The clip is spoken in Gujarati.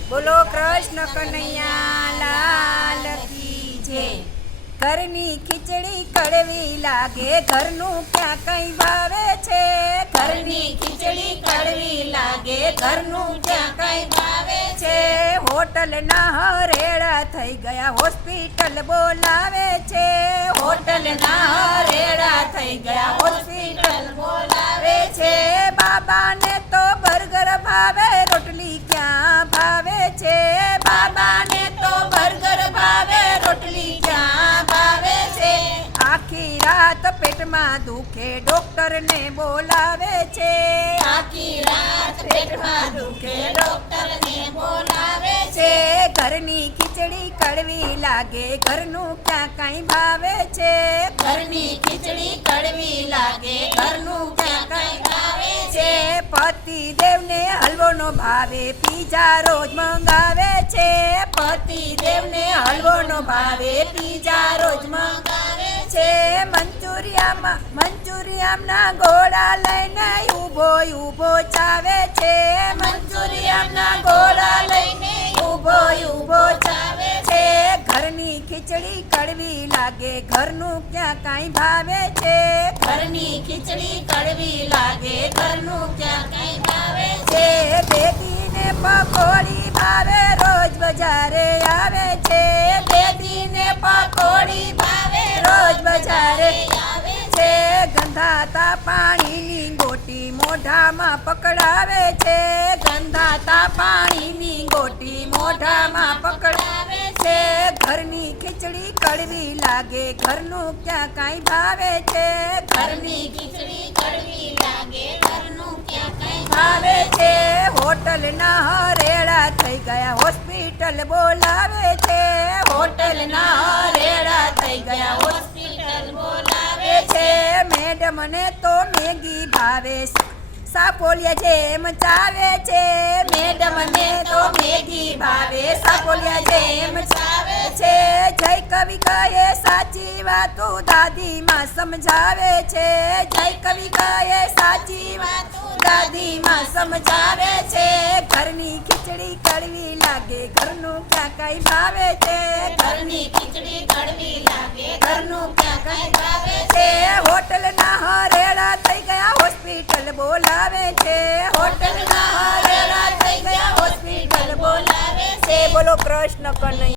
બોલો કૃષ્ણ કનૈયા લાલ કી જય. ઘરની ખીચડી કડવી લાગે ઘરનું ક્યાં કઈ ભાવે છે? ઘરની ખીચડી કડવી લાગે ઘરનું ક્યાં કઈ ભાવે છે? હોટલ ના હરેડા થઈ ગયા હોસ્પિટલ બોલાવે છે. હોટલ ના હરેડા થઈ ગયા હોસ્પિટલ બોલાવે છે. બાબાને તો બર્ગર ભાવે રોટલી છે. બાબાને તો બર્ગર ભાવે રોટલી ક્યાં ભાવે છે? આખી રાત પેટમાં દુખે ડોક્ટરને બોલાવે છે. આખી રાત પેટમાં દુખે ડોક્ટરને બોલાવે છે. ઘરની ખીચડી કડવી લાગે ઘરનું ક્યાં કાંઈ ભાવે છે? ઘરની ખીચડી કડવી લાગે ઘરનું પતિ દેવને હલવો નો ભાવે, પીઝા રોજ મંગાવે છે. પતિ દેવને હલવો નો ભાવે, પીઝા રોજ મંગાવે છે. મંચુરિયામાં, મંચુરિયામના ગોળા લઈને ઊભો ઊભો ચાવે છે. મંચુરિયામના ગોળા લઈને ઊભો ઊભો ચાવે છે. ઘરની ખીચડી કડવી લાગે, ઘરનું ક્યાં કાંઈ ભાવે છે. ઘરની ખીચડી કડવી લાગે, ઘરનું ક્યાં પકોડી ભાવે રોજ બજારે આવે છે. બેબીને પકોડી ભાવે રોજ બજારે આવે છે. ગંધાતા પાણીની ગોટી મોઢામાં પકડાવે છે. ગંધાતા પાણીની ગોટી મોઢામાં પકડાવે છે. ઘરની ખીચડી કડવી લાગે, ઘરનું ક્યાં કાંઈ ભાવે છે. ઘરની ખીચડી કડવી લાગે હોટલ ના હરેડા થઈ ગયા. હોસ્પિટલ બોલાવે છે. હોટલ ના હરેડા થઈ ગયા. હોસ્પિટલ બોલાવે છે. મેડમ ને તો મેગી ભાવે સાપોલિયા જેમ ચાવે છે? મેડમ ને તો મેગી ભાવે. સાપોલિયા જેમ ચાવે છે? જય કવિ કહે સાચી વાતો દાદીમાં સમજાવે છે. જય કવિ કહે સાચી વાતો દાદીમાં સમજાવે છે. ઘરની ખીચડી કડવી લાગે. ઘરનું ક્યાં કઈ ભાવે છે? ઘરની ખીચડી કડવી લાગે. ઘરનું ક્યાં કઈ ભાવે છે? હોટલ ના હરેડા થઈ ગયા હોસ્પિટલ બોલાવે છે. હોટલ ના થઈ ગયા હોસ્પિટલ બોલાવે છે. બોલો કૃષ્ણ કનૈયા.